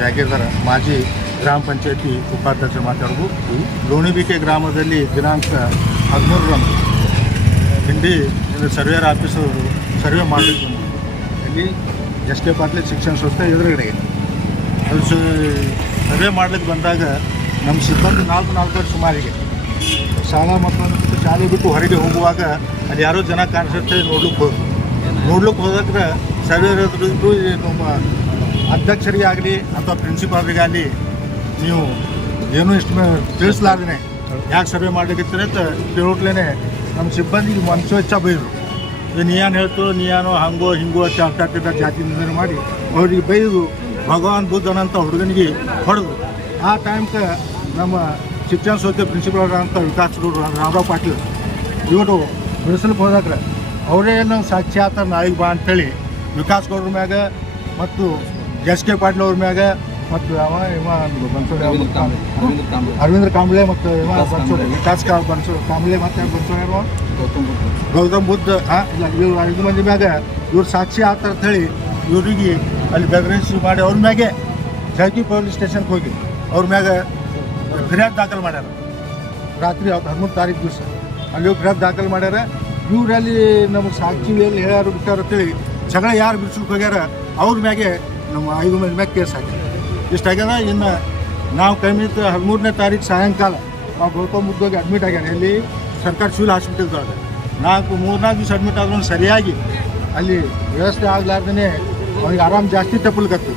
ಜಾಗೀರ್ದಾರ ಮಾಜಿ ಗ್ರಾಮ ಪಂಚಾಯತಿ ಉಪಾಧ್ಯಕ್ಷರು ಮಾತಾಡೋದು. ಲೋಣಿಬಿಕೆ ಗ್ರಾಮದಲ್ಲಿ ದಿನಾಂಕ 13ರಂದು ಹಿಂಡಿ ಸರ್ವೇರ್ ಆಫೀಸರು ಸರ್ವೆ ಮಾಡಲಿಕ್ಕೆ ಬಂದರು. ಇಲ್ಲಿ ಎಸ್ ಕೆ ಪಾಟೀಲ್ ಶಿಕ್ಷಣ ಸಂಸ್ಥೆ ಎದುರುಗಡೆ ಅದು ಸರ್ವೆ ಮಾಡಲಿಕ್ಕೆ ಬಂದಾಗ ನಮ್ಮ ಸಿಬ್ಬಂದಿ 4 ಸುಮಾರಿಗೆ ಶಾಲಾ ಮಕ್ಕಳನ್ನು ಬಿಟ್ಟು ಶಾಲೆ ಬಿಟ್ಟು ಹೊರಗೆ ಹೋಗುವಾಗ ಅಲ್ಲಿ ಯಾರೋ ಜನ ಕಾಣಿಸುತ್ತೆ ನೋಡ್ಲಿಕ್ಕೆ ಹೋದಾಗ ಸರ್ವೇರ್ ನಮ್ಮ ಅಧ್ಯಕ್ಷರಿಗೆ ಆಗಲಿ ಅಥವಾ ಪ್ರಿನ್ಸಿಪಾಲ್ರಿಗಾಗಲಿ ನೀವು ಏನೂ ಇಷ್ಟು ತಿಳಿಸ್ಲಾರ್ದೇ ಯಾಕೆ ಸರ್ವೆ ಮಾಡ್ಲಿಕ್ಕೆ ಅಂತ ಕೇಳೋಟ್ಲೇ ನಮ್ಮ ಸಿಬ್ಬಂದಿಗೆ ಮನಸ್ಸು ಹೆಚ್ಚ ಬೈದರು. ನೀ ಏನು ಹೇಳ್ತು, ನೀ ಏನೋ ಹಂಗೋ ಹಿಂಗೋ ಅಟ್ಟ ಜಾತಿ ನಿಂದನೆ ಮಾಡಿ ಅವ್ರಿಗೆ ಬೈದು ಭಗವಾನ್ ಬುದ್ಧನಂತ ಹುಡುಗನಿಗೆ ಹೊಡೆದು. ಆ ಟೈಮ್ಗೆ ನಮ್ಮ ಶಿಕ್ಷಣ ಸಂಸ್ಥೆ ಪ್ರಿನ್ಸಿಪಲ್ ಅಂತ ವಿಕಾಸ್ ಗೌಡ್ರು ರಾಮರಾವ್ ಪಾಟೀಲ್ ಇವರು ಬಿಡಿಸ್ಲಿಕ್ಕೆ ಹೋದಾಗ ಅವರೇನು ಸಾಕ್ಷಾತ್ ನಾಯಿಗೆ ಬಾ ಅಂಥೇಳಿ ವಿಕಾಸ್ ಗೌಡ್ರ ಮ್ಯಾಗ ಮತ್ತು ಎಸ್ ಕೆ ಪಾಟೀಲ್ ಅವ್ರ ಮ್ಯಾಗ ಮತ್ತು ಅರವಿಂದ್ರ ಕಾಂಬ್ಳೆ ಮತ್ತು ವಿಕಾಸ್ ಕಾಂಬ್ಳೆ ಮತ್ತು ಗೌತಮ್ ಬುದ್ಧ ಇವ್ರು 5 ಮಂದಿ ಮ್ಯಾಗ ಇವ್ರು ಸಾಕ್ಷಿ ಆಗ್ತಾರೆ ಅಂತ ಹೇಳಿ ಇವ್ರಿಗೆ ಅಲ್ಲಿ ಬೆದರಿಸಿ ಮಾಡಿ ಅವ್ರ ಮ್ಯಾಗೆ ಜಾಕಿ ಪೊಲೀಸ್ ಸ್ಟೇಷನ್ಗೆ ಹೋಗಿ ಅವ್ರ ಮ್ಯಾಗ ಫಿರ್ಯಾದ್ ದಾಖಲು ಮಾಡ್ಯಾರ. ರಾತ್ರಿ 13 ತಾರೀಕು ದಿವಸ ಅಲ್ಲಿ ಹೋಗಿ ಫಿರ್ಯಾದ್ ದಾಖಲು ಮಾಡ್ಯಾರ. ಇವರಲ್ಲಿ ನಮಗೆ ಸಾಕ್ಷಿ ಎಲ್ಲಿ ಹೇಳ್ಯಾರು ಬಿಟ್ಟಾರ ಅಂತೇಳಿ ಜಗಳ ಯಾರು ಬಿಡಿಸ್ಲಿಕ್ಕೆ ಹೋಗ್ಯಾರ ಅವ್ರ ಮ್ಯಾಗೆ ನಮ್ಮ 5 ಮಂದಿ ಮ್ಯಾಗೆ ಕೇಸ್ ಹಾಕಿ ಇಷ್ಟಾಗ್ಯದ. ಇನ್ನು ನಾವು ಕಮ್ಮಿತ 13ನೇ ತಾರೀಕು ಸಾಯಂಕಾಲ ನಾವು ಗೌತಮ್ ಬುದ್ಧಗೆ ಅಡ್ಮಿಟ್ ಆಗ್ಯಾನ. ಇಲ್ಲಿ ಸರ್ಕಾರಿ ಸಿವಿಲ್ ಹಾಸ್ಪಿಟಲ್ದಾಗ 3-4 ದಿವಸ ಅಡ್ಮಿಟ್ ಆದ್ರೂ ಸರಿಯಾಗಿ ಅಲ್ಲಿ ವ್ಯವಸ್ಥೆ ಆಗ್ಲಾರ್ದೇ ಅವ್ನಿಗೆ ಆರಾಮ್ ಜಾಸ್ತಿ ತಪ್ಪಲಿಕತ್ತು.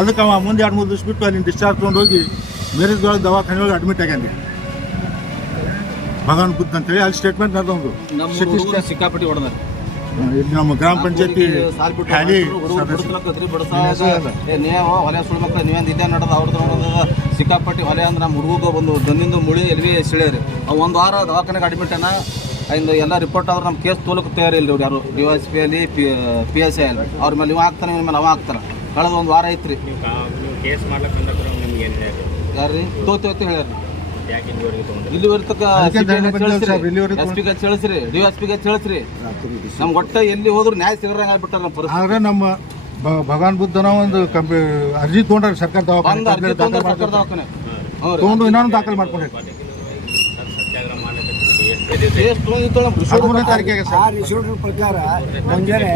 ಅದಕ್ಕೆ ಅವ ಮುಂದೆ 2-3 ದಿವಸ ಬಿಟ್ಟು ಅಲ್ಲಿ ಡಿಸ್ಚಾರ್ಜ್ ತೊಗೊಂಡು ಹೋಗಿ ಮೇರಿದ್ರೊಳಗೆ ದವಾಖಾನೆಯೊಳಗೆ ಅಡ್ಮಿಟ್ ಆಗ್ಯಾನ ಭಗವಾನ್ ಬುದ್ಧ ಅಂತೇಳಿ. ಅಲ್ಲಿ ಸ್ಟೇಟ್ಮೆಂಟ್ ನಡೆದೊಂದು ಸಿಕ್ಕಾಪಟ್ಟಿ ಹೊಡೆದಾರೆ. ನಮ್ಮ ಗ್ರಾಮ ಪಂಚಾಯತಿ ಖಾಲಿ ಹೊಲೆ ಸುಳ್ಳು ಮಕ್ಕಳು ನೀವೇನು ಇದೇ ನಡೆದ ಅವ್ರದ್ದು ಸಿಕ್ಕಾಪಟ್ಟಿ ಹೊಲೆ ಅಂದ್ರೆ ನಮ್ಮ ಹುಡುಗ ಬಂದು ದೊಂದಿಂದ ಮುಳಿ ಎಲ್ವಿ ಸಿಳ್ಯಾರಿ. ಅವು 1 ವಾರ ದವಾಖಾನೆಗೆ ಅಡ್ಮಿಟ್ಟನ ಇಂದು ಎಲ್ಲ ರಿಪೋರ್ಟ್ ಆದ್ರೆ ನಮ್ಮ ಕೇಸ್ ತೋಲಕ್ಕೆ ತಯಾರಿಲ್ಲ ಇವ್ರು ಯಾರು DYSP ಅಲ್ಲಿ PSI ಅಲ್ಲಿ ಅವ್ರ ಮೇಲೆ ಇವ ಆಗ್ತಾನೆ ಇವ್ರ ಮೇಲೆ ಅವ ಆಗ್ತಾನೆ. ಕಳೆದ 1 ವಾರ ಐತ್ರಿ ಕೇಸ್ ಮಾಡ್ಲಿಕ್ಕೆ ಯಾರು ರೀ ತೋತಿ ಹೇಳ್ಯಾರ. ಇಲ್ಲಿವರೆಗೆ ಎಸ್ ತಿಳಿಸ್ರಿ DYSP ತಿಳಿಸ್ರಿ ನಮ್ಗೆ ಒಟ್ಟ ಎಲ್ಲಿ ಹೋದ್ರು ನ್ಯಾಯ ಸಿಗರಂಗ ಆಗ್ಬಿಟ್ಟಾರ ನಮ್ಮ ಪರಿಸ್ಥಿತಿ. ಆದ್ರೆ ನಮ್ಮ ಭಗವಾನ್ ಬುದ್ಧನ ಒಂದು ಅರ್ಜಿ ತೊಗೊಂಡ್ರೆ ಸರ್ಕಾರ ದವಾಖಾನೆ ತೊಗೊಂಡು ಇನ್ನೊಂದು ದಾಖಲು ಮಾಡ್ಕೊಂಡ್ರೆ ಪ್ರಕಾರ ಮುಂಜಾನೆ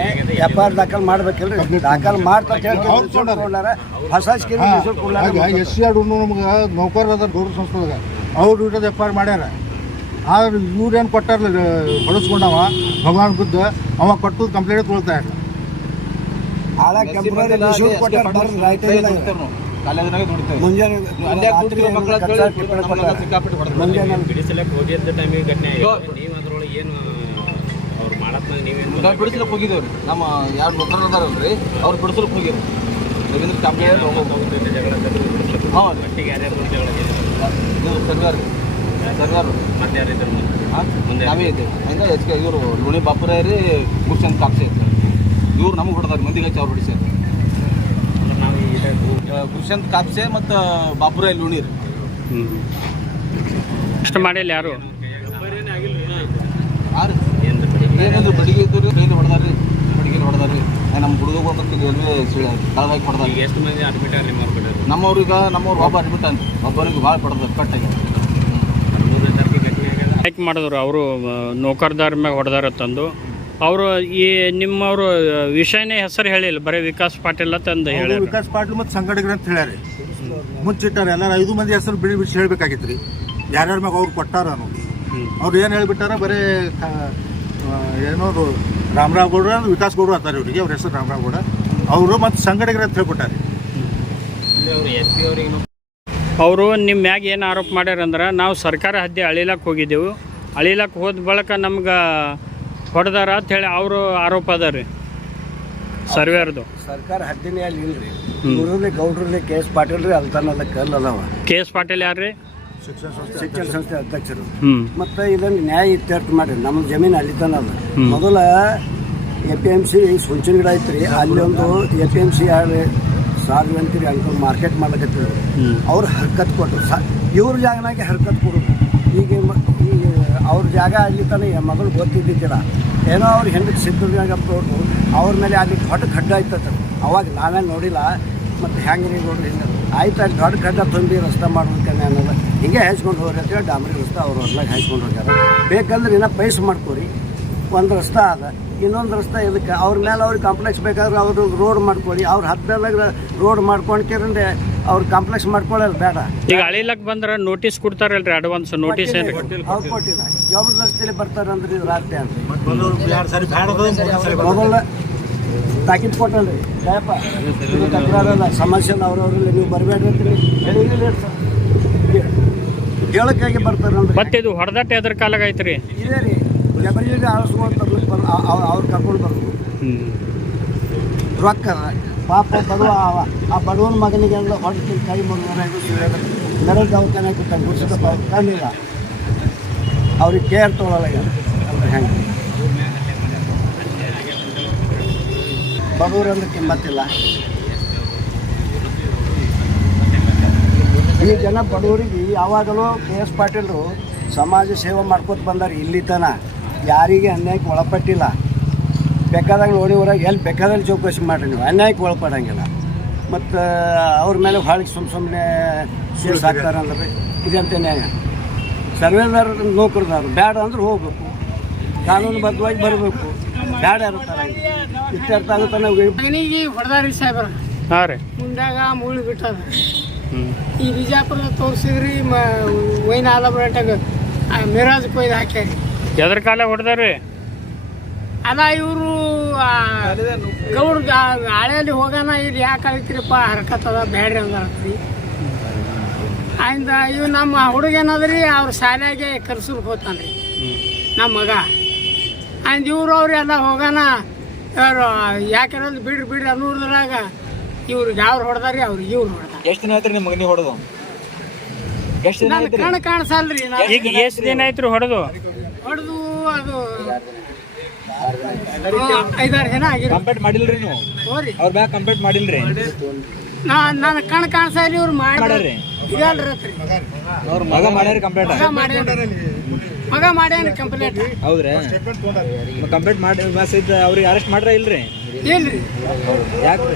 FIR ದಾಖಲು ಮಾಡ್ಬೇಕಿಲ್ರಿ. ದಾಖಲು ಮಾಡ್ತಾರೆ ಹೊಸ ಸ್ಕೀಮ್ SC ನಮ್ಗೆ ನೌಕರ ಅದ ಗೌರವ ಸಂಸ್ಥೆದಾಗ ಅವ್ರ ವಿರುದ್ಧ FIR ಮಾಡ್ಯಾರ. ಆದ್ರೆ ಇವ್ರೇನು ಕೊಟ್ಟಾರಲ್ಲ ಹೊಳಸ್ಕೊಂಡವ ಭಗವಾನ್ ಬುದ್ಧ ಅವ ಕೊಟ್ಟು ಕಂಪ್ಲೇಂಟ್ ತೊಗೊಳ್ತಾ ಇಲ್ಲ. ಬಿಡಿಸ್ಲಕ್ಕೆ ಹೋಗಿದ್ದೇವ್ರಿ ನಮ್ಮ 2 ನೌಕರರು ಅದಾರಲ್ರಿ ಅವ್ರು ಬಿಡಿಸ್ಲಕ್ಕೆ ಹೋಗಿದ್ರು. ರವೀಂದ್ರ ಕಾಂಬ್ಳೆ ಸರ್ವಾರು ನಾವೇ ಇದ್ದೇವೆ. ಹಂಗೆ HK ಇವರು ಲೋಣಿ ಬಾಪುರಾಯರಿ ಗುರುಶಂತ್ ಕಾಪ್ಸೆ ಇವ್ರು ನಮಗೆ ಹೊಡೆದಾರೆ ಮಂದಿಗೆ ಹಚ್ಚಿ ಅವ್ರು ಬಿಡಿಸ್ಯಾರ. ಗುರುಶಂತ್ ಕಾಪ್ಸೆ ಮತ್ತು ಬಾಪುರಾಯ ಲೋಣಿ ರೀ ಇಷ್ಟು ಮಾಡಿಲ್ಲ ಯಾರು ಏನಾದ್ರು ಬಡಿಗೆ ಇದ್ದು ರೀ ಕೈಯಿಂದ ಹೊಡೆದಾರ್ರಿ ಬಡಿಗೆಲಿ ಹೊಡೆದಾರ್ರಿ. ನಮ್ಮ ಹುಡುಗ ಎಲ್ವೇ ಕಳೆದಾಗಿ ಹೊಡೆದಾಗ. ಎಷ್ಟು ಮಂದಿ ಅಡ್ಮಿಟ್ ಆಗಿ ನಮ್ಮವ್ರು ಒಬ್ಬ ಅಡ್ಮಿಟ್ ಅಂತ ಒಬ್ಬರಿಗೆ ಭಾಳ ಹೊಡೆದ ಕಟ್ಟಾಗಿ ಯಾಕೆ ಮಾಡಿದ್ರು ಅವರು ನೌಕರದಾರ ಮ್ಯಾಗ ಹೊಡೆದಾರ ತಂದು ಅವರು ಈ ನಿಮ್ಮವರು ವಿಷಯನೇ ಹೆಸರು ಹೇಳಿಲ್ಲ, ಬರೀ ವಿಕಾಸ್ ಪಾಟೀಲ್ ತಂದು ಹೇಳಿ ವಿಕಾಸ್ ಪಾಟೀಲ್ ಮತ್ತು ಸಂಘಟಕರು ಅಂತ ಹೇಳ್ಯಾರ. ಮುಚ್ಚಿಟ್ಟಾರೆ ಎಲ್ಲರೂ 5 ಮಂದಿ ಹೆಸರು ಬಿಡಿಸಿ ಹೇಳ್ಬೇಕಾಗಿತ್ತು ರೀ ಯಾರ್ಯಾರ ಮ್ಯಾಗ ಅವ್ರು ಕೊಟ್ಟಾರ ಅನ್ನೋದು. ಅವ್ರು ಏನು ಹೇಳ್ಬಿಟ್ಟಾರ ಬರೀ ಏನೋ ರಾಮರಾವ್ ಗೌಡ್ರ ವಿಕಾಸ್ ಗೌಡ್ರು ಅಂತಾರೆ ಇವರಿಗೆ. ಅವ್ರ ಹೆಸರು ರಾಮರಾವ್ ಗೌಡ ಅವರು ಮತ್ತು ಸಂಘಟಕರು ಅಂತ ಹೇಳ್ಬಿಟ್ಟಾರೆ. ಅವರು ನಿಮ್ಮ ಮ್ಯಾಗ ಏನು ಆರೋಪ ಮಾಡ್ಯಾರಂದ್ರೆ ನಾವು ಸರ್ಕಾರ ಹದ್ದೆ ಅಳಿಲಕ್ಕೆ ಹೋಗಿದ್ದೆವು, ಅಳಿಲಕ್ಕೆ ಹೋದ ಬಳಿಕ ನಮ್ಗೆ ಹೊಡೆದಾರ ಅಂತ ಹೇಳಿ ಅವರು ಆರೋಪ ಅದ ರೀ ಸರ್ವೇರ್ದು. ಸರ್ಕಾರ ಹದ್ದಿನೇ ಅಲ್ಲಿ ಇಲ್ರಿ. ಇವ್ರಲ್ಲಿ ಗೌಡ್ರಲ್ಲಿ KS ಪಾಟೀಲ್ ರೀ ಅಲ್ತಾನಲ್ಲ ಕಲ್ ಅದಾವ. KS ಪಾಟೀಲ್ ಯಾರು ಶಿಕ್ಷಣ ಸಂಸ್ಥೆ ಅಧ್ಯಕ್ಷರು. ಮತ್ತು ಇದನ್ನು ನ್ಯಾಯ ಇತ್ಯರ್ಥ ಮಾಡಿ ನಮ್ಮ ಜಮೀನು ಅಲ್ಲಿತಾನ ಅದ. ಮೊದಲ APMC ಸುಂಚಿನ ಗಿಡ ಐತ್ರಿ, ಅಲ್ಲಿ ಒಂದು APMC ಸಾರ್ವಜನಿಕರಿಗೆ ಅನ್ಕೊಂಡು ಮಾರ್ಕೆಟ್ ಮಾಡ್ಲಿಕ್ಕತ್ತಿದ್ರು. ಅವ್ರು ಹರ್ಕತ್ ಕೊಟ್ಟರು. ಇವ್ರ ಜಾಗನಾಗೆ ಹರ್ಕತ್ ಕೊಡೋದು. ಈಗ ಅವ್ರ ಜಾಗ ಅಲ್ಲಿ ತಾನೇ ಮೊದಲು ಗೊತ್ತಿದ್ದಿದ್ದಿಲ್ಲ. ಏನೋ ಅವ್ರು ಹೆಂಡಕ್ಕೆ ಸಿದ್ಧನಾಗ ಅವ್ರ ಮೇಲೆ ಅಲ್ಲಿ ದೊಡ್ಡ ಖಡ್ಡ ಆಯ್ತದ. ಅವಾಗ ನಾವೇನು ನೋಡಿಲ್ಲ. ಮತ್ತು ಹೆಂಗೆ ನೀವು ನೋಡ್ರಿ ಹಿಂಗೆ ಆಯ್ತು ಅಲ್ಲಿ ದೊಡ್ಡ ಗಡ್ಡ ತುಂಬಿ ರಸ್ತೆ ಮಾಡೋದಕ್ಕೆ ಅನ್ನೋದು ಹಿಂಗೆ ಹಾಯ್ಸ್ಕೊಂಡು ಹೋಗ್ರಿ ಅಂತೇಳಿ ಡಾಂಬರಿ ರಸ್ತೆ ಅವ್ರ ಹೊರ್ಲಾಗ ಹಾಯ್ಸ್ಕೊಂಡು ಹೋಗ್ಯಾರ. ಬೇಕಂದ್ರೆ ಇನ್ನೂ ಪೈಸ್ ಮಾಡ್ಕೊರಿ. ಒಂದು ರಸ್ತೆ ಅದ, ಇನ್ನೊಂದು ರಸ್ತೆ ಇದಕ್ಕೆ ಅವ್ರ ಮೇಲೆ ಅವ್ರಿಗೆ ಕಾಂಪ್ಲೆಕ್ಸ್ ಬೇಕಾದ್ರೆ ಅವರು ರೋಡ್ ಮಾಡ್ಕೊಳ್ಳಿ. ಅವ್ರ ಹತ್ತಿರದಾಗ ರೋಡ್ ಮಾಡ್ಕೊಂಡ್ಕೇರಂದ್ರೆ ಅವ್ರು ಕಾಂಪ್ಲೆಕ್ಸ್ ಮಾಡ್ಕೊಳ್ಳೋದು ಬೇಡ. ಈಗ ಅಳಿಲಕ್ಕೆ ಬಂದ್ರೆ ನೋಟಿಸ್ ಕೊಡ್ತಾರಲ್ರಿ, ಅಡ್ವಾನ್ಸ್ ನೋಟಿಸ್ ಏನು ಅವ್ರು ಕೊಟ್ಟಿಲ್ಲ. ಜಬರ್ದಸ್ತಿಲಿ ಬರ್ತಾರೆ ಅಂದ್ರೆ ಇದು ರಾತ್ರಿ ಅಂತ ಮೊದಲ ತಾಕೀತು ಕೊಟ್ಟಲ್ರಿ. ದಯಪ ಇದು ತಕರಾರಲ್ಲ, ಸಮಸ್ಯೆನ ಅವ್ರವ್ರಲ್ಲಿ ನೀವು ಬರಬೇಡ್ರಿ ಅಂತೀರಿ ಹೇಳಿಲ್ಲ ಸರ್. ಹೇಳಕ್ಕಾಗಿ ಬರ್ತಾರೆ ಅಂದ್ರೆ ಮತ್ತೆ ಇದು ಹೊಡೆದಾಟ ಎದ್ರ ಕಾಲಾಗ ಐತ್ರಿ ಇದೇ ರೀ ಜಬರಿಗೆ ಆಳಿಸ್ಕೊಂಡು ತರ್ಲಿಕ್ಕೆ ಅವ್ರು ಕರ್ಕೊಂಡು ಬರ್ಬೋದು. ರೊಕ್ಕ ಪಾಪ ಬಡವ ಆ ಬಡವನ ಮಗನಿಗೆ ಎಲ್ಲ ಹೊಡೆದು ಕೈ ಮುಗಿದು ನರ ದವಾಖಾನೆ ಕೊಟ್ಟಾಗ ಗುಡಿಸಿದಪ್ಪ ಕಾಣಿಲ್ಲ. ಅವ್ರಿಗೆ ಕೇರ್ ತೊಗೊಳಲ್ಲ ಅಂದ್ರೆ ಹೆಂಗೆ ಬಡವರು ಅಂದ್ರೆ ಕಿಮ್ಮತ್ತಿಲ್ಲ. ಈ ಜನ ಬಡವರಿಗೆ ಯಾವಾಗಲೂ KS ಪಾಟೀಲರು ಸಮಾಜ ಸೇವೆ ಮಾಡ್ಕೊತ ಬಂದಾರೆ. ಇಲ್ಲಿ ತನ ಯಾರಿಗೆ ಅನ್ಯಾಯಕ್ಕೆ ಒಳಪಟ್ಟಿಲ್ಲ. ಬೇಕಾದಾಗ ನೋಡಿ ಹೊರಗೆ ಎಲ್ಲಿ ಬೇಕಾದಲ್ಲಿ ಚೌಕಸಿ ಮಾಡಿರಿ, ನೀವು ಅನ್ಯಾಯಕ್ಕೆ ಒಳಪಡಂಗಿಲ್ಲ. ಮತ್ತು ಅವ್ರ ಮೇಲೆ ಹೊಳಿಗೆ ಸುಮ್ಮನೆ ಕೇಸ್ ಹಾಕ್ತಾರೆ ಅಂದ್ರೆ ಇದಂತೆ ನ್ಯಾಯ. ಸರ್ವೇದಾರ ನೌಕರದಾರರು ಬೇಡ ಅಂದ್ರೆ ಹೋಗ್ಬೇಕು, ಕಾನೂನುಬದ್ಧವಾಗಿ ಬರಬೇಕು. ಬೇಡ ಇರ್ತಾರೆ ಇತ್ಯರ್ಥ ಆಗುತ್ತೆ. ನಾವು ಮಗನಿಗೆ ಹೊಡೆದಾರಿ ಸಾಹೇಬ್ರ ಹಾಂ ರೀ ಮುಂದಾಗ ಮುಳ್ಳು ಬಿಟ್ಟದ. ಈ ಬಿಜಾಪುರ ತೋರಿಸಿದ್ರಿ ವೈನ್ ಆಲಬ್ರೇಟಾಗ ಮಿರಾಜ್ ಕೊಯ್ದು ಹಾಕ್ಯಾರಿ. ಎದ್ರ ಕಾಲ ಹೊಡೆದಾರಿ ಅದ ಇವರು ಗೌಡ್ ಹಳೆಯಲ್ಲಿ ಹೋಗೋಣ ಇಲ್ಲಿ ಯಾಕೆ ಕಳಿತೀರಪ್ಪ ಹರ್ಕತ್ತದ ಬ್ಯಾಡ್ರಿ ಅಂದ್ರಿ. ಆಯ್ದ ಇವು ನಮ್ಮ ಹುಡುಗ ಏನದ್ರಿ ಅವ್ರ ಶಾಲೆಗೆ ಕರ್ಸೂರ್ಗೆ ಹೋಗ್ತಾನ್ರಿ ನಮ್ಮ ಮಗ. ಆಯ್ದು ಇವ್ರು ಅವ್ರು ಎಲ್ಲ ಹೋಗೋಣ ಇವರು ಯಾಕೆಂದ್ರೆ ಬಿಡ್ರಿ ಅನ್ನೋದ್ರಾಗ ಇವ್ರಿಗೆ ಯಾವ್ರು ಹೊಡೆದಾರಿ ಅವ್ರಿಗೆ ಇವ್ರು ಹೊಡೆದ. ಎಷ್ಟು ದಿನ ಆಯ್ತು ನಿಮ್ಮ ಮಗನಿಗೆ ಹೊಡೆದು? ಎಷ್ಟು ದಿನ ನನ್ನ ಕಣ್ ಕಾಣಿಸಲ್ರಿ. ಈಗ ಎಷ್ಟು ದಿನ ಆಯ್ತು ಹೊಡೆದು? ಹೊಡೆದು ಅದು 5-6 ದಿನ ಆಗಿರಿ. ಕಂಪ್ಲೇಂಟ್ ಮಾಡಿಲ್ರಿ ನೀವು? ಹೋರಿ ಅವ್ರ ಬ್ಯಾಗ್ ಕಂಪ್ಲೇಂಟ್ ಮಾಡಿಲ್ರಿ? ನನ್ನ ಕಣ್ ಕಾಣಿಸಲ್ಲ ಇವ್ರು ಮಾಡ್ಯಾರಿ. ಇರಲ್ರಿ ಅವ್ರ ಮಗ ಮಾಡ್ಯಾರಿ ಕಂಪ್ಲೇಂಟ್? ಮಗ ಮಾಡ್ಯಾನ ಕಂಪ್ಲೇಂಟ್. ಹೌದ್ರಿ? ಕಂಪ್ಲೇಂಟ್ ಮಾಡಿ ಸಹಿತ ಅವ್ರಿಗೆ ಅರೆಸ್ಟ್ ಮಾಡ್ರ ಇಲ್ರಿ? ಇಲ್ರಿ. ಯಾಕೆ?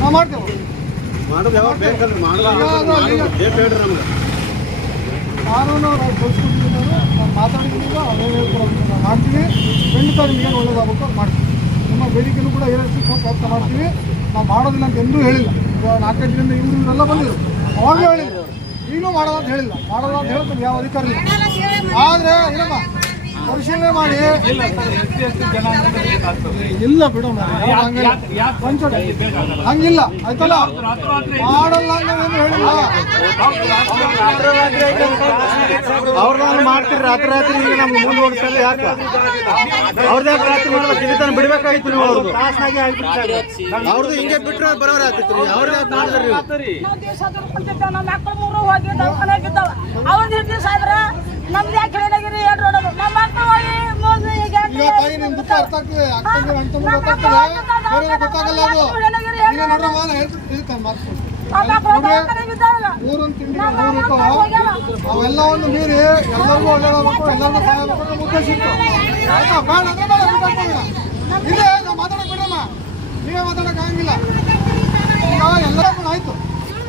ನಾವು ಮಾಡ್ತೇವೆ ಕಾನೂನು ಮಾತಾಡಿದ್ದೀನಿ, ಅದೇನು ಹೇಳ್ಕೊಡ್ತೀವಿ ನಾವು ಮಾಡ್ತೀವಿ. ಖಂಡಿತ ನಿಮ್ಗೇನು ಒಳ್ಳೇದಾಗಬೇಕು ಅದು ಮಾಡ್ತೀವಿ. ನಿಮ್ಮ ಬೇಡಿಕೆನೂ ಕೂಡ ಏರಿಸಿ ಪ್ರಯತ್ನ ಮಾಡ್ತೀವಿ. ನಾವು ಮಾಡೋದಿಲ್ಲ ಅಂತ ಎಂದೂ ಹೇಳಿಲ್ಲ. ಈಗ 4-5 ದಿನದಿಂದ ಇವರೆಲ್ಲ ಬಂದಿದ್ರು, ಅವಾಗಲೂ ಹೇಳಿದ್ರು. ಈಗಲೂ ಮಾಡೋದು ಅಂತ ಹೇಳಿಲ್ಲ. ಮಾಡೋದು ಅಂತ ಹೇಳ್ತಾರೆ ಯಾವ ಅಧಿಕಾರ ಇಲ್ಲ. ಆದರೆ ಏನಮ್ಮ ಪರಿಶೀಲನೆ ಮಾಡಿ ಇಲ್ಲ ಬಿಡು ಹಂಗಿಲ್ಲ ಆಯ್ತಲ್ಲ. ಮಾಡಲ್ಲ ಏನು ಹೇಳಿಲ್ಲ. ಅವ್ರನ್ನ ಮಾಡ್ತೀರಿ ರಾತ್ರಿ ಈಗ ನಮ್ಗೆ ಮುಂದೆ ಹೋಗ್ತಾರೆ. ಯಾಕೆ ಅವ್ರದ್ದು ಯಾಕೆ ರಾತ್ರಿ ಮಾಡ್ಬೇಕು? ಇಲ್ಲಿ ತನಕ ಬಿಡ್ಬೇಕಾಗಿತ್ತು ನೀವು. ಅವ್ರದ್ದು ಹಿಂಗೆ ಬಿಟ್ಟರೆ ಬರೋರು ಆಗ್ತಿತ್ತು. ಅವ್ರದ್ದು ಯಾಕೆ ಮಾಡಿದ್ರಿ? ನಮ್ದು ಯಾಕೆ ಹೇಳಿದಾಗಿರಿ ಏನು ನೋಡೋದು ನಮ್ಮ ಮಕ್ಕಳು ಈಗ ತಾಯಿ ನಿಮ್ ದುಃಖ ಅರ್ಥ ಆಗ್ತದೆ. ಅಕ್ಕಂಗೆ ಅಣ್ತಂಗೆ ಗೊತ್ತಾಗ್ತದೆ, ಬೇರೆ ಗೊತ್ತಾಗಲ್ಲ. ಅದು ಈಗ ನೋಡ್ರಮ್ಮ ನಾನು ಹೇಳ್ತೀನಿ ಮಾತು. ಊರೊಂದು ತಿಂಡಿ ಅವೆಲ್ಲವನ್ನು ಮೀರಿ ಎಲ್ಲರಿಗೂ ಒಳ್ಳೇದಾಗಬೇಕು, ಎಲ್ಲರಿಗೂ ಸಹಾಯ ಆಗಬೇಕು ನಮ್ಮ ಉದ್ದೇಶ ಇತ್ತು. ಆಯ್ತಾ? ಬೇಡ ಅಂದ್ರೆ ಬೇಡ, ಬಿಟ್ಟಾಕ್ತೀವಿ. ಇಲ್ಲೇ ನಾವು ಮಾತಾಡಕ್ ಬಿಡಮ್ಮ, ನೀವೇ ಮಾತಾಡಕ್ ಆಗಂಗಿಲ್ಲ. ಈಗ ಎಲ್ಲರಿಗೂ ಆಯ್ತು,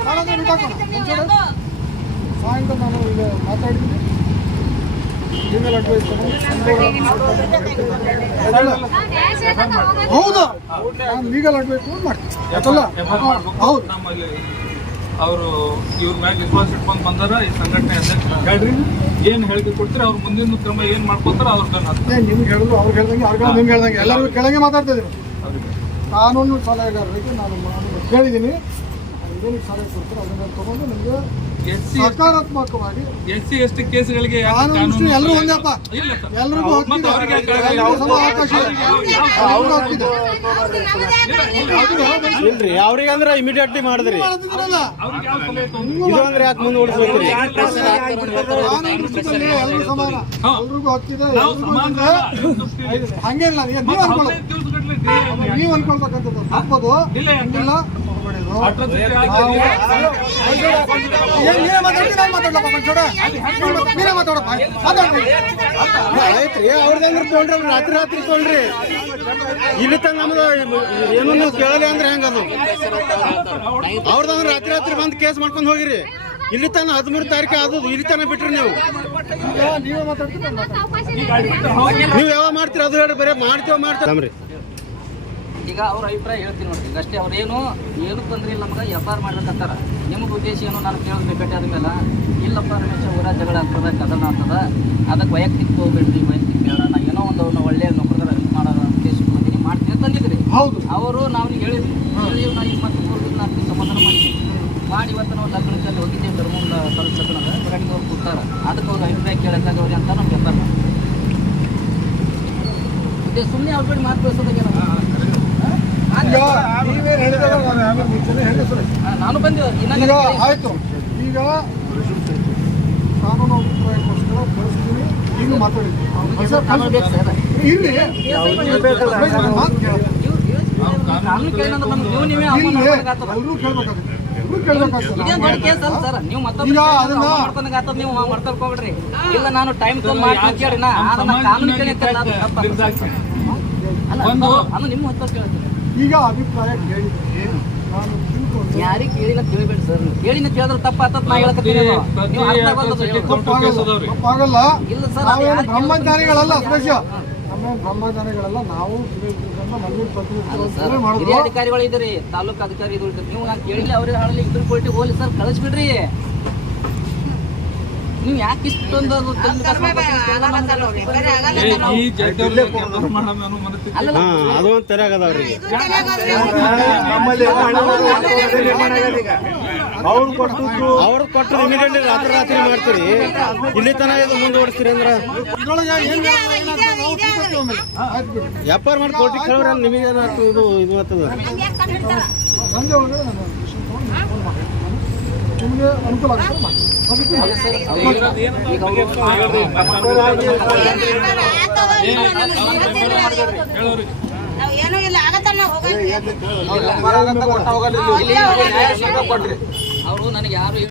ಬೇಡ ಅಂದ್ರೆ ಬಿಟ್ಟಾಕೋಣ. ಸಾಯಂಕಾಲ ನಾನು ಈಗ ಮಾತಾಡಿದ್ದೀನಿ. ಲೀಗಲ್ ಅಡ್ವೈಸ್ ಹೌದು, ನಾನು ಲೀಗಲ್ ಅಡ್ವೈಸ್ ಮಾಡ್ತೀನಿ. ಯಾಕಲ್ಲ ಹೌದು ಅವರು ಇವ್ರ ಮ್ಯಾಗ ವಿಶ್ವಾಸ ಇಟ್ಕೊಂಡು ಬಂದಾರ. ಈ ಸಂಘಟನೆ ಹೇಳ್ರಿ ಏನು ಹೇಳಿಕೆ ಕೊಡ್ತಾರೆ, ಅವ್ರ ಮುಂದಿನ ಕ್ರಮ ಏನು ಮಾಡ್ಕೊತಾರ ಅವ್ರನ್ನ ನಿಮ್ಗೆ ಹೇಳಿದ್ರು, ಅವ್ರಿಗೆ ಹೇಳ್ದಂಗೆ ಅವ್ರಿಗೆ ನಿಮ್ಗೆ ಹೇಳ್ದಂಗೆ ಎಲ್ಲರಿಗೂ ಕೆಳಗೆ ಮಾತಾಡ್ತಾ ಇದ್ರು. ಕಾನೂನು ಸಲಹೆಗಾರರಿಗೆ ನಾನು ಕೇಳಿದ್ದೀನಿ. ಏನಕ್ಕೆ ಸಲಹೆ ಕೊಡ್ತಾರೆ ಅದನ್ನ ತಗೊಂಡು ನಿಮಗೆ ಸಕಾರಾತ್ಮಕವಾಗಿ SC/ST ಕೇಸ್ಗಳಿಗೆ ಎಲ್ಲರೂ ಒಂದಪ್ಪ, ಎಲ್ರಿಗೂ ಇಲ್ರಿ ಅವ್ರಿಗೆ ಅಂದ್ರೆ ಇಮಿಡಿಯೇಟ್ಲಿ ಮಾಡಿದ್ರಿ. ಇದು ಅಂದ್ರೆ ಯಾಕೆ ಮುಂದೆ ಓಡಿಸ್ಬೇಕ್ರಿ? ಎಲ್ಲರೂ ಸಮಾನ, ಎಲ್ರಿಗೂ ಹಕ್ಕಿದೆ. ಹಂಗೇನಿಲ್ಲ, ನೀವು ಅನ್ಕೊಳ್ತಕ್ಕಂಥದ್ದು ತಪ್ಪದು. ಹಂಗಿಲ್ಲ ಅಟ್ರಾಸಿಟಿ ಆಯ್ತ್ರಿ ಅವ್ರದಂದ್ರೆ ತೊಗೊಂಡ್ರಿ ಅವ್ರು ರಾತ್ರಿ ತೊಗೊಂಡ್ರಿ ಇಲ್ಲಿ ತನ ನಮ್ದು ಏನು ನೀವು ಕೇಳಲಿ ಅಂದ್ರೆ ಹೆಂಗದು ಅವ್ರದಂದ್ರೆ ರಾತ್ರಿ ಬಂದು ಕೇಸ್ ಮಾಡ್ಕೊಂಡು ಹೋಗಿರಿ ಇಲ್ಲಿ ತನ 13 ತಾರೀಕು ಆದದು ಇಲ್ಲಿ ತನ ಬಿಟ್ರಿ ನೀವು ಯಾವಾಗ ಮಾಡ್ತೀರಿ ಅದು ಹೇಳಿ ಬರೀ ಮಾಡ್ತೀವಿ ಈಗ ಅವ್ರ ಅಭಿಪ್ರಾಯ ಹೇಳ್ತೀನಿ ನೋಡಿ ಈಗ ಅಷ್ಟೇ ಅವ್ರೇನು ತೊಂದರೆ ಇಲ್ಲ ನಮ್ಗೆ FIR ಮಾಡ್ಬೇಕಂತಾರ ನಿಮ್ಗೆ ಉದ್ದೇಶ ಏನು ನಾನು ಕೇಳಿದ್ವಿ ಭೇಟಿ ಆದ್ಮೇಲೆ ಇಲ್ಲಪ್ಪ ರಮೇಶ ಊರ ಜಗಳ ಆಗ್ತದ ಕದನ ಆಗ್ತದ ಅದಕ್ಕೆ ವೈಯಕ್ತಿಕ ಹೋಗ್ಬೇಡ್ರಿ ವೈಯಕ್ತಿಕ ಬೇಡ ನಾ ಏನೋ ಒಂದು ಒಳ್ಳೆಯ ನೌಕರರ ಹೆಲ್ಪ್ ಮಾಡೋ ಉದ್ದೇಶ ಮಾಡ್ತೀನಿ ತಂದಿದ್ರಿ ಅವರು ನಾವು ಹೇಳಿದ್ವಿ ನಾವು 23 ದಿನ ಆಗ್ತೀವಿ ಸಮಾಧಾನ ಮಾಡಿ ಇವತ್ತು ನಾವು ಲಗ್ನದಲ್ಲಿ ಹೋಗಿದ್ದೇವೆ ಧರ್ಮದ ಕಲ್ಸಕ್ಕನ ಹೊರಗಡೆ ಅವ್ರು ಕೂತಾರ ಅದಕ್ಕೆ ಅವ್ರ ಅಭಿಪ್ರಾಯ ಕೇಳಕ್ಕಾಗವ್ರಿ ಅಂತ ನಮ್ಗೆ FIR ಇದೆ ಸುಮ್ಮನೆ ಅವ್ರ ಕಡೆ ಮಾತು ಬೆಳೆಸೋದಾಗೇನ ನಾನು ಬಂದೆ ಆಯ್ತು ಈಗ ಕಾನೂನು ಅಭಿಪ್ರಾಯಕ್ಕೋಸ್ಕರ ಪರಿಸ್ಥಿತಿ ಈಗ ಮಾತಾಡಿದ್ವಿ ಇಲ್ಲಿ ಕಾನೂನು ಕೇಳಿದ್ರೆ ನಮ್ಗೆ ನೀವೇ ಎಲ್ಲರೂ ಕೇಳ್ಬೇಕಾಗುತ್ತೆ ನೀವು ಮತ್ತೊಬ್ಬ ನೀವು ಮಾಡ್ಕೊಳ್ಕೊಬಿಡ್ರಿ ಇಲ್ಲ ನಾನು ಟೈಮ್ ಕೇಳಿ ಕಾನೂನು ಕೇಳಿ ನಿಮ್ಮ ಹತ್ತ ಕೇಳ್ತೀನಿ ಈಗ ಅಭಿಪ್ರಾಯ ಕೇಳಿ ಯಾರಿಗೆ ಕೇಳಿಲ್ಲ ಕೇಳಬೇಡಿ ಸರ್ ಕೇಳಿನ ಕೇಳಿದ್ರೆ ತಪ್ಪಾತ ನಾ ಹೇಳ್ಕತ್ತೀನಿ ತಪ್ಪಾಗಲ್ಲ ಇಲ್ಲ ಸರ್ ಬ್ರಹ್ಮಚಾರಿಗಳಲ್ಲ ಸುರೇಶ ಬ್ರಹ್ಮಚಾರಿಗಳೆಲ್ಲ ನಾವು ಹಿರಿಯ ಅಧಿಕಾರಿಗಳು ಇದ್ರಿ ತಾಲೂಕು ಅಧಿಕಾರಿ ಇದು ನೀವು ನಾನು ಕೇಳಿಲ್ಲ ಅವ್ರಿಗೆ ಹಾಳಲ್ಲಿ ಇದ್ರ ಕೊಟ್ಟು ಹೋಗ್ಲಿ ಸರ್ ಕಳಿಸ್ಬಿಡ್ರಿ ನೀವು ಯಾಕೆ ಇಷ್ಟೊಂದು ಅದು ಒಂದು ತೆರೆಯಾಗದ ಅವ್ರಿಗೆ ಅವ್ರು ಕೊಟ್ಟು ಇಮಿಡಿಯೇಟ್ಲಿ ರಾತ್ರಿ ಮಾಡ್ತೀರಿ ಇಲ್ಲಿ ತನ ಇದು ಮುಂದುವರಿಸ್ತೀರಿ ಅಂದ್ರೆ ವ್ಯಾಪಾರ ಮಾಡಿ ಕೋಟಿ ಕೇಳೋರ ನಿಮಗೇನಾಗ್ತದೆ ಇದು ಆಗ್ತದ ಸಂಜೆ ಒಳಗಡೆ ನಿಮಗೆ ಅನುಕೂಲ ಆಗುತ್ತೆ ಏನೂ ಇಲ್ಲ ಆಗತ್ತಲ್ಲ ಹೋಗಲ್ಲ ಅವರು ನನಗೆ ಯಾರು